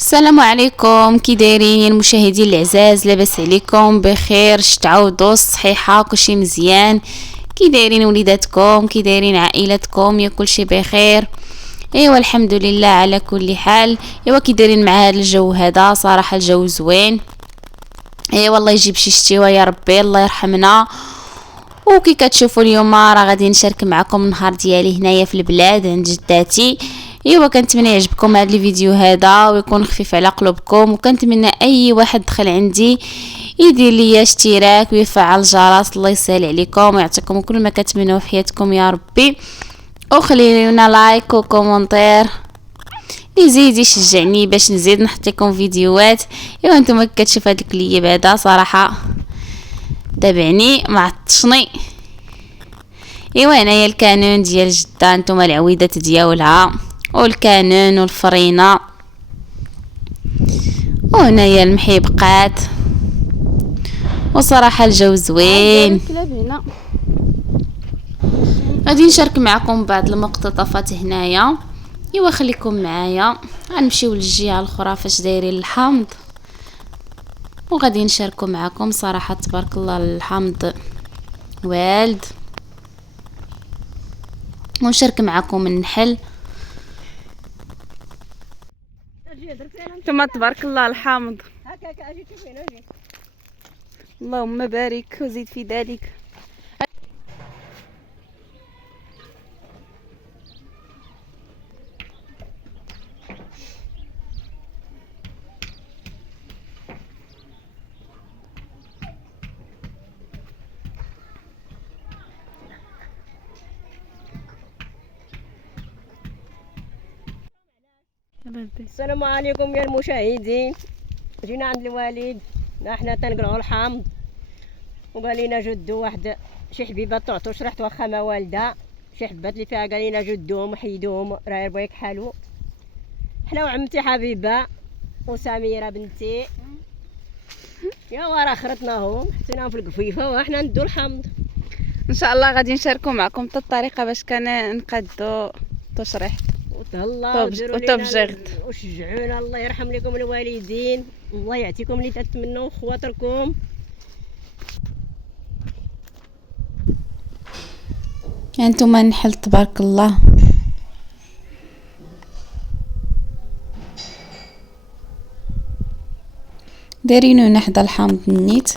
السلام عليكم، كي دايرين المشاهدين العزاز؟ لاباس عليكم؟ بخير؟ تعاودوا الصحيحه؟ كلشي مزيان؟ كي دايرين وليداتكم؟ كي دايرين عائلتكم؟ يا كلشي بخير؟ ايوا الحمد لله على كل حال. ايوا كي دايرين مع هذا الجو هذا؟ صراحه الجو زوين. ايوا الله يجيب شي شتيوه يا ربي، الله يرحمنا. وكي كتشوفوا اليوم راه غادي نشارك معكم النهار ديالي هنايا في البلاد عند جداتي. ايوا كنتمنى يعجبكم هذا الفيديو هذا ويكون خفيف على قلوبكم، وكنتمنى اي واحد دخل عندي يدير لي اشتراك ويفعل الجرس. الله يسهل عليكم ويعطيكم كل ما كتمنوا في حياتكم يا ربي، وخلي لنا لايك وكومنتير يزيد يشجعني باش نزيد نحط لكم فيديوهات. ايوا نتوما كتشوف هذا الكليب هذا صراحه تابعني ما عطشني. ايوا هنايا الكانون ديال جده، نتوما العويدات ديالها والكانون والفرينه، وهنايا المحيبقات. وصراحه الجو زوين. غادي نشارك معكم بعض المقتطفات هنايا. ايوا خليكم معايا، غنمشيو للجهه الاخرى فاش دايرين الحامض، وغادي نشاركوا معكم. صراحه تبارك الله الحامض والد، ونشارك معكم النحل. ثم تبارك الله الحامض، اللهم بارك وزيد في ذلك. السلام عليكم يا المشاهدين. جينا عند الوالد، احنا تنقلعوا الحامض، وقال لنا جدو واحد شي حبيبه تعطوا شرحت واخا ما والده، شي حبات اللي فيها قال لنا جدوهم حيدوهم راه يربوا يكحلوا. حنا وعمتي حبيبه وسميره بنتي يا ورا خرطناهم حطيناهم في القفيفه وحنا ندو الحامض. ان شاء الله غادي نشاركوا معكم حتى الطريقه باش نقادوا تشريحت وتهلا وتبجغت وشجعونا. الله يرحم لكم الوالدين، الله يعطيكم اللي تتمنوا خواطركم. انتما النحل تبارك الله. دايرينو هنا حدا الحامض النيت.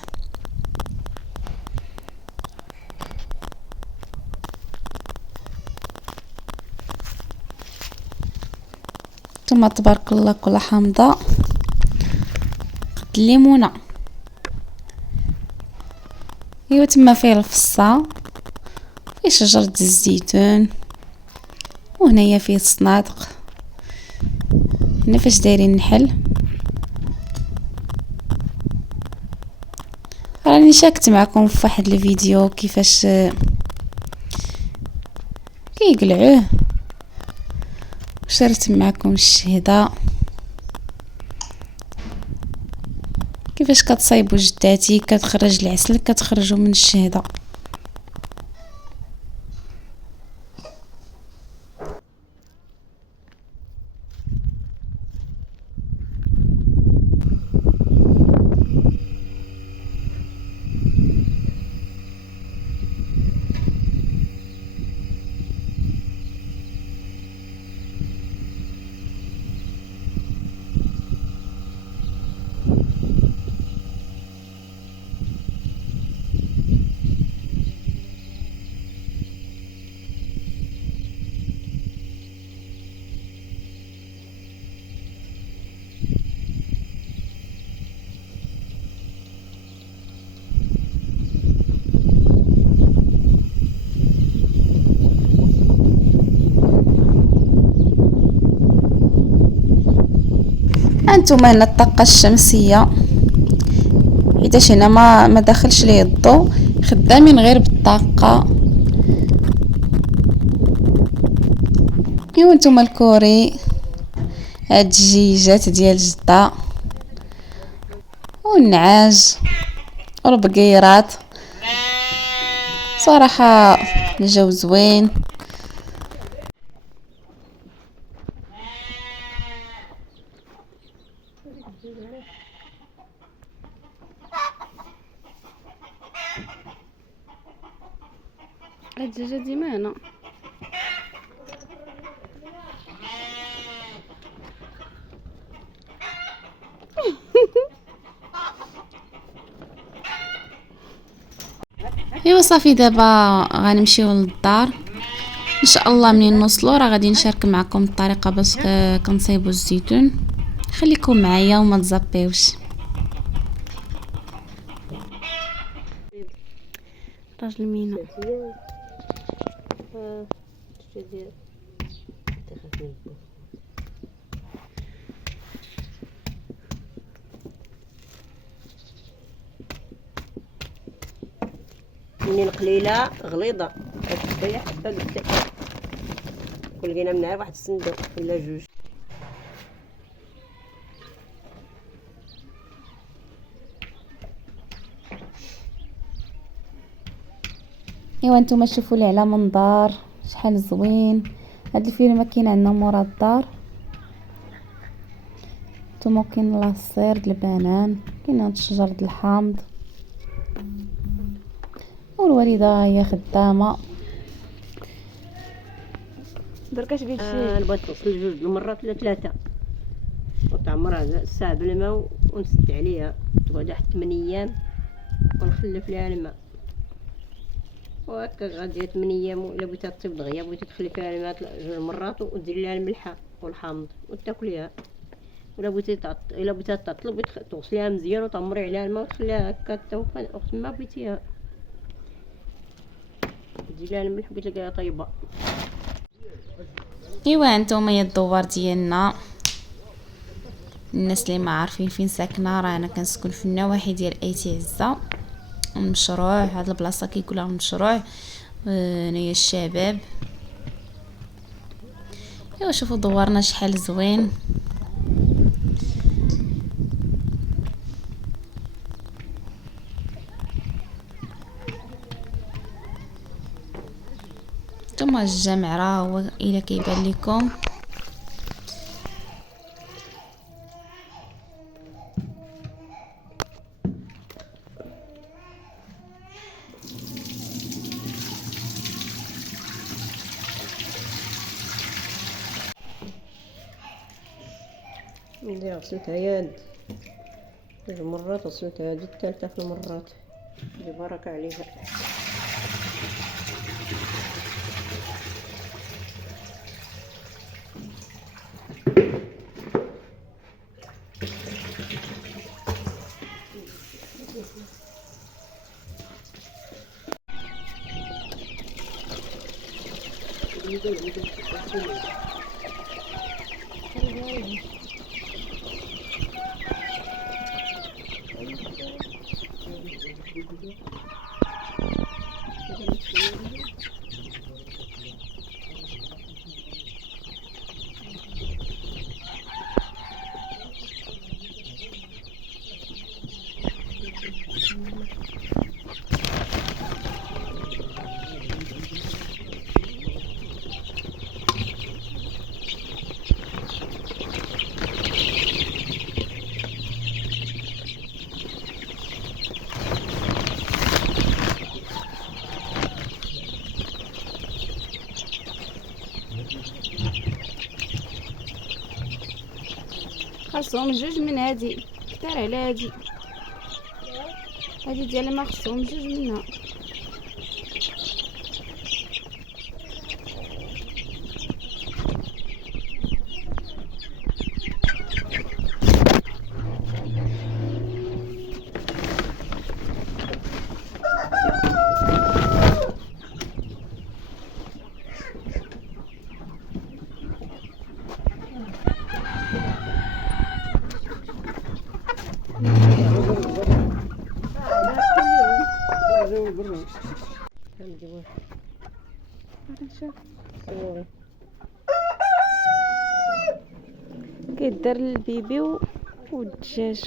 ثم تبارك الله كل حامضه قد الليمونه. ايوا تما فيه الفصه، فيه شجره الزيتون، وهنايا فيه الصنادق. هنا فاش دايرين النحل. راني شاركت معكم في واحد الفيديو كيفاش كيقلعوه، شاركت معكم الشهده كيفاش كتصايبوا جداتي، كتخرج العسل كتخرجوا من الشهده. انتم هنا الطاقه الشمسيه، حيتاش هنا ما داخلش ليه الضوء، خدامين غير بالطاقه. ايوا نتوما الكوري، هاد الدجيجات ديال جده والنعاج والبقيرات. صراحه الجو زوين. هاد الدجاجة ديما هنا. ايوا صافي، دابا غنمشيو للدار ان شاء الله. منين نوصلوا راه غادي نشارك معكم الطريقه باش كنصايبوا الزيتون. خليكم معايا وما تزابيوش. راجل مينا. منين قليله غليظه هي حبه قدام كل لقينا منها واحد الصندوق ولا جوج. ايوا نتوما شوفوا لي على منظر شحال زوين. هاد الفيلم كاين عندنا مورا الدار. نتوما كاين لاصير د البنان، كاين هاد الشجر د الحامض، والوالده هي خدامه. درك اش قلتي؟ نبغي توصل جوج المرات ولا ثلاثه وتعمرها الساعه بالماء ونسد عليها تقعد واحد 8 ايام ونخلف ليها الماء. وهكا غادي 8 ايام. الا بغيتها طيب دغيا بغيتي تخلي فيها الماء جوج مرات ودير ليها الملحه والحامض وتاكليها. ولا بغيتي الا بغيتها تعطل تغسليها مزيان وتعمري عليها الماء وتخليها هكا حتى وقت ما بغيتيها دير لها الملح وتلقاها طيبه. ايوا نتوما هي الدوار ديالنا. الناس اللي ما عارفين فين ساكنه، راه انا كنسكن في النواحي ديال ايتي عزه. المشروع هاد البلاصه كيقولها المشروع. انايا الشباب. ايوا شوفوا دوارنا شحال زوين. ثم الجمع راه هو الا كيبان لكم. ملي غسلتها يد جوج مرات غسلتها هادي الثالثه في المرات. بركه عليها. خاصهم جوج من هادي كتر على هادي ديال ما خصهم جوج منها. كيدار البيبي والدجاج.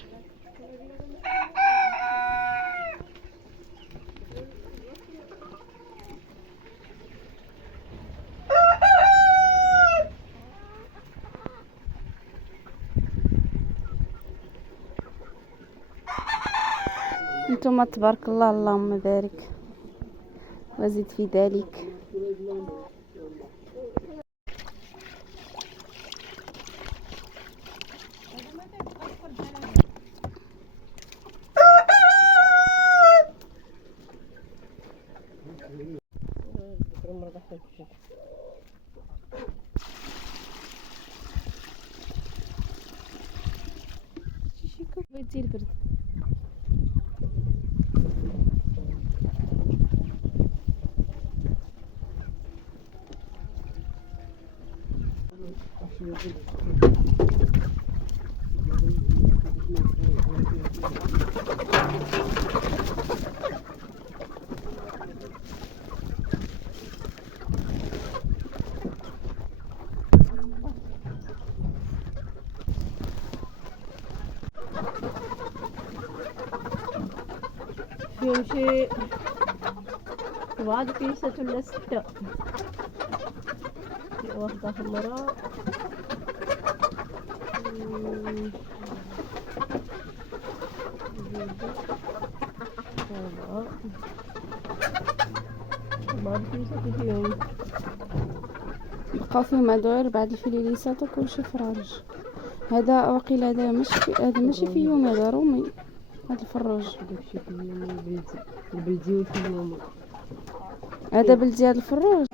انتم تبارك الله اللهم بارك وزد في ذلك. بغيتي البرد. فيهم شي 4 بيسات ولا 6 واحدة حمراء بقاو فيهم هادو غير بعد الفليليسات وكلشي فراج. هذا واقيل هذا ماشي في يوم، هذا رومي، هذا الفروج. داكشي في اليوم البلدي وفي اليوم هذا بلدي هذا الفروج.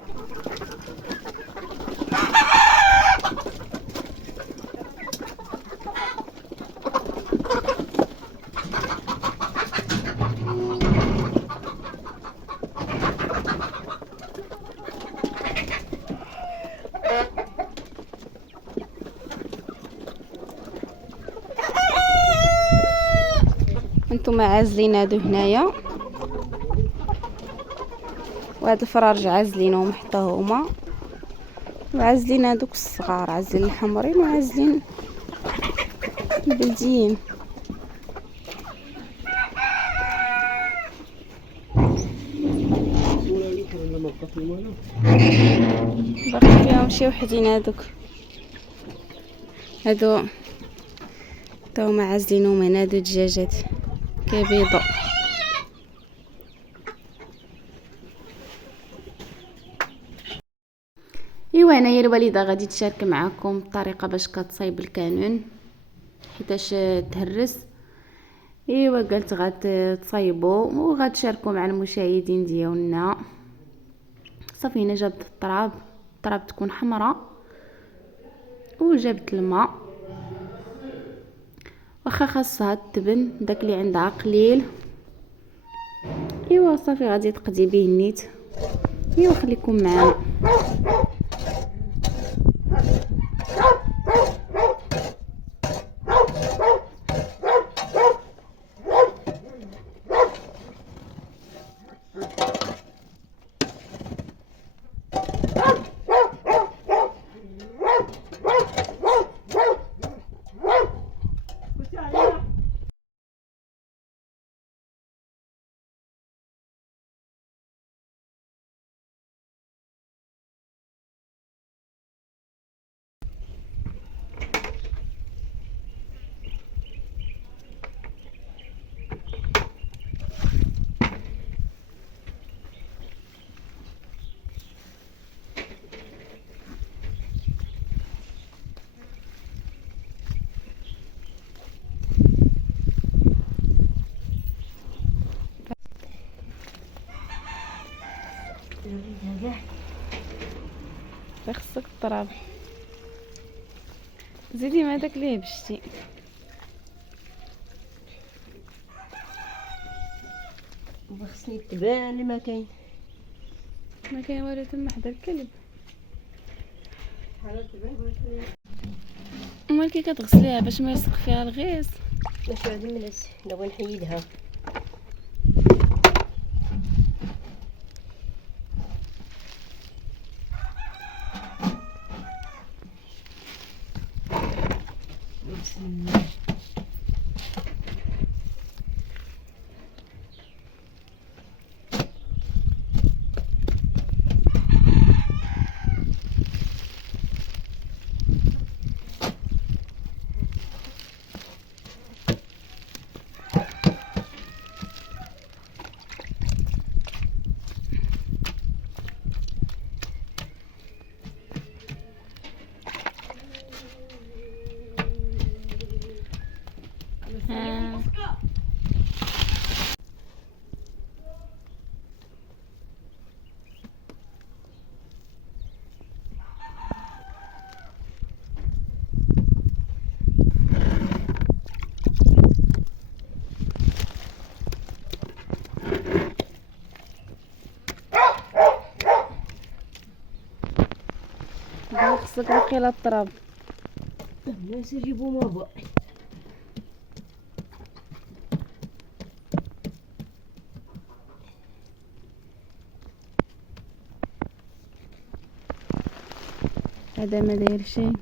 انتما عازلين هادو هنايا، وهاد الفرارج عازلينهم حتى هما، وعازلين هادوك الصغار، عازلين الحمرين وعازلين البلديين. باقي فيهم شي وحدين هادوك، هادو تا هما عازلينهم هنا. هادو دجاجات كيبيضو. ايوا انايا الوالده غادي تشارك معكم الطريقه باش كتصايب الكانون حيتاش تهرس. ايوا قالت غتصايبوا وغتشاركوا مع المشاهدين ديالنا. صافي هنا جابت الطراب تكون حمراء، وجابت الماء واخا خاصها التبن داك اللي عندها قليل. ايوا صافي غادي تقدي به النيت. ايوا خليكم معنا. خصك الطراب زيدي مع داك اللي هبشتي. خصني التبان اللي ما كاين والو تما حدا الكلب. امال كي كتغسليها باش ما يلصق فيها الغيس؟ ماشي غادي ملس، نبغي نحيدها. بسم الله. خصك واقيلا التراب. الناس يجيبوا مابا. هذا ما داير شيء.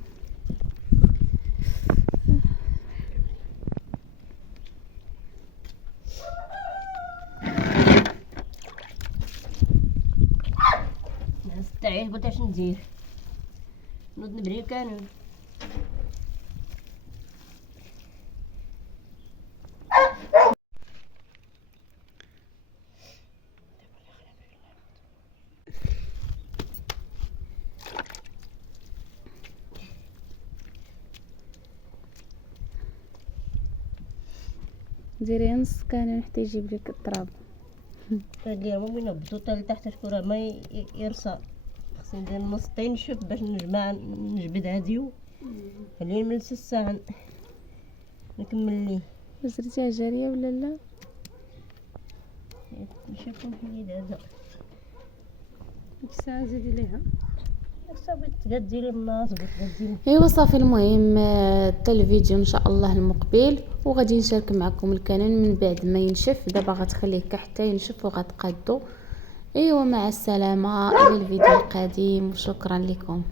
ناس تاعيه قلت اش ندير، نوض نبري الكانون. ديري نص كانون حتى يجيب لك التراب. نديرهم وين نهبطو حتى لتحت الكرة ما يرصى. خصني ندير نصطين نشف باش نجبد هاديو خليه نملس الساعة نكمل ليه. بزرتيها جارية ولا لا؟ نشوفو نحيد هذا. ديك الساعة زيدي ليها. صافي تغدي لي الناس وتغدي. ايوا صافي. المهم حتى الفيديو ان شاء الله المقبل، وغادي نشارك معكم الكانون من بعد ما ينشف. دابا غتخليه حتى ينشف وغتقادو. ايوا مع السلامه الى الفيديو القادم وشكرا لكم.